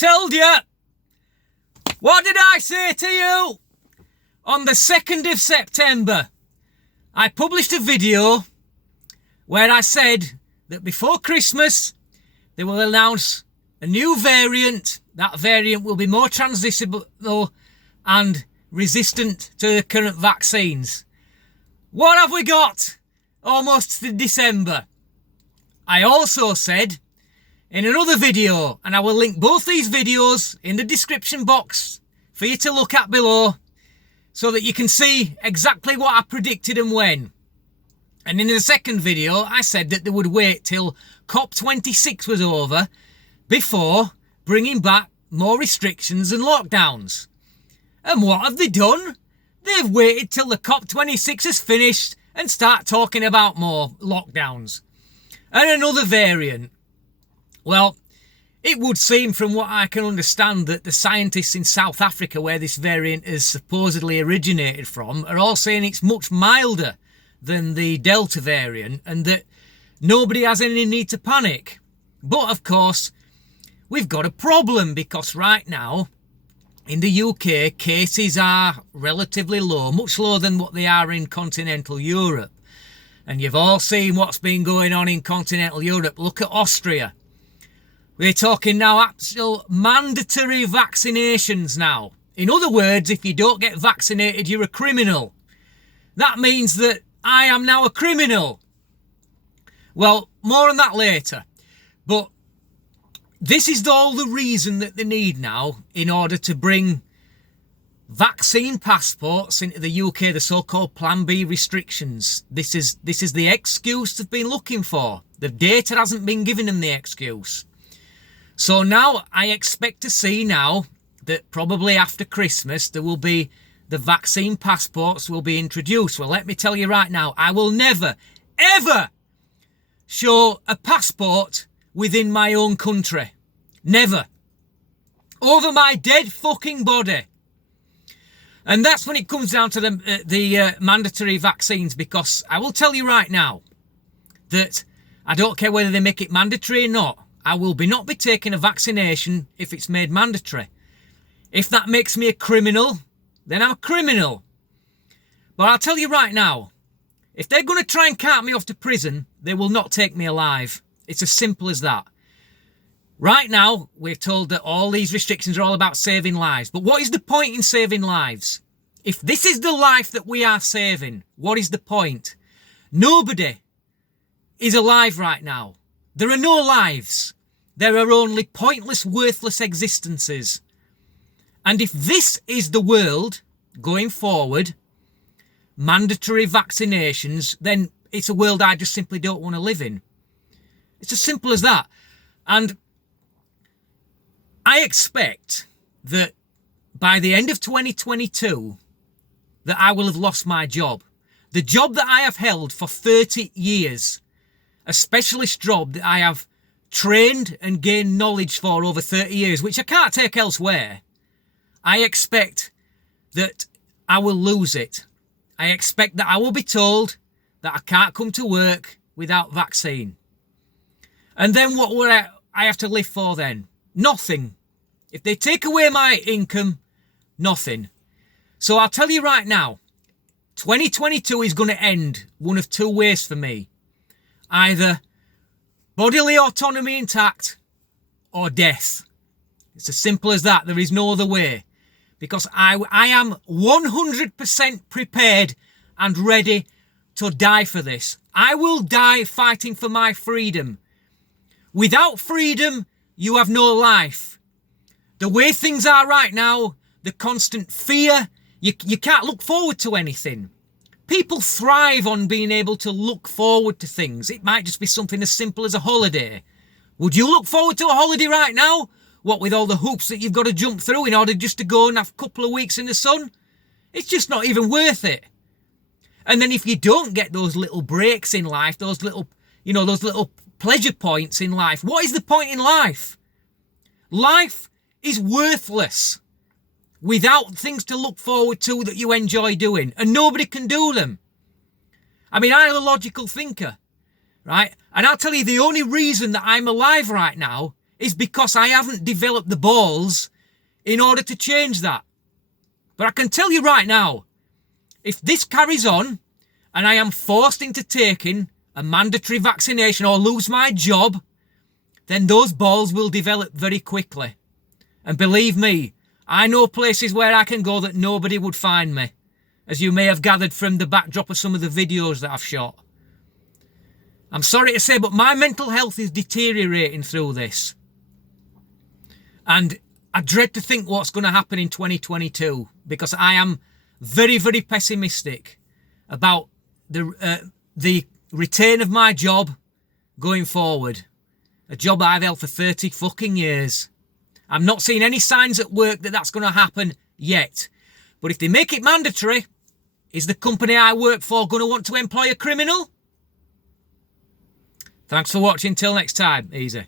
told you. What did I say to you? On the 2nd of September, I published a video where I said that before Christmas, they will announce a new variant. That variant will be more transmissible and resistant to the current vaccines. What have we got? Almost to December. I also said in another video, and I will link both these videos in the description box for you to look at below so that you can see exactly what I predicted and when. And in the second video, I said that they would wait till COP26 was over before bringing back more restrictions and lockdowns. And what have they done? They've waited till the COP26 is finished and start talking about more lockdowns. And another variant. Well, it would seem from what I can understand that the scientists in South Africa, where this variant has supposedly originated from, are all saying it's much milder than the Delta variant and that nobody has any need to panic. But of course, we've got a problem because right now in the UK, cases are relatively low, much lower than what they are in continental Europe. And you've all seen what's been going on in continental Europe. Look at Austria. We're talking now actual mandatory vaccinations now. In other words, if you don't get vaccinated, you're a criminal. That means that I am now a criminal. Well, more on that later. But this is all the reason that they need now in order to bring vaccine passports into the UK, the so-called Plan B restrictions. This is the excuse they've been looking for. The data hasn't been giving them the excuse. So now I expect to see now that probably after Christmas there will be the vaccine passports will be introduced. Well, let me tell you right now, I will never, ever show a passport within my own country. Never. Over my dead fucking body. And that's when it comes down to the mandatory vaccines, because I will tell you right now that I don't care whether they make it mandatory or not. I will not be taking a vaccination if it's made mandatory. If that makes me a criminal, then I'm a criminal. But I'll tell you right now, if they're going to try and cart me off to prison, they will not take me alive. It's as simple as that. Right now, we're told that all these restrictions are all about saving lives. But what is the point in saving lives? If this is the life that we are saving, what is the point? Nobody is alive right now. There are no lives. There are only pointless, worthless existences. And if this is the world going forward, mandatory vaccinations, then it's a world I just simply don't want to live in. It's as simple as that. And I expect that by the end of 2022, that I will have lost my job. The job that I have held for 30 years. A specialist job that I have trained and gained knowledge for over 30 years, which I can't take elsewhere. I expect that I will lose it. I expect that I will be told that I can't come to work without vaccine. And then what would I have to live for then? Nothing. If they take away my income, nothing. So I'll tell you right now, 2022 is going to end one of two ways for me. Either bodily autonomy intact or death. It's as simple as that. There is no other way. Because I am 100% prepared and ready to die for this. I will die fighting for my freedom. Without freedom, you have no life. The way things are right now, the constant fear, you can't look forward to anything. People thrive on being able to look forward to things. It might just be something as simple as a holiday. Would you look forward to a holiday right now? What with all the hoops that you've got to jump through in order just to go and have a couple of weeks in the sun? It's just not even worth it. And then if you don't get those little breaks in life, those little pleasure points in life, what is the point in life? Life is worthless without things to look forward to that you enjoy doing. And nobody can do them. I mean, I'm a logical thinker, right? And I'll tell you, the only reason that I'm alive right now is because I haven't developed the balls in order to change that. But I can tell you right now, if this carries on and I am forced into taking a mandatory vaccination or lose my job, then those balls will develop very quickly. And believe me, I know places where I can go that nobody would find me, as you may have gathered from the backdrop of some of the videos that I've shot. I'm sorry to say, but my mental health is deteriorating through this. And I dread to think what's going to happen in 2022, because I am very, very pessimistic about the return of my job going forward. A job I've held for 30 fucking years. I'm not seeing any signs at work that that's going to happen yet. But if they make it mandatory, is the company I work for going to want to employ a criminal? Thanks for watching. Till next time. Easy.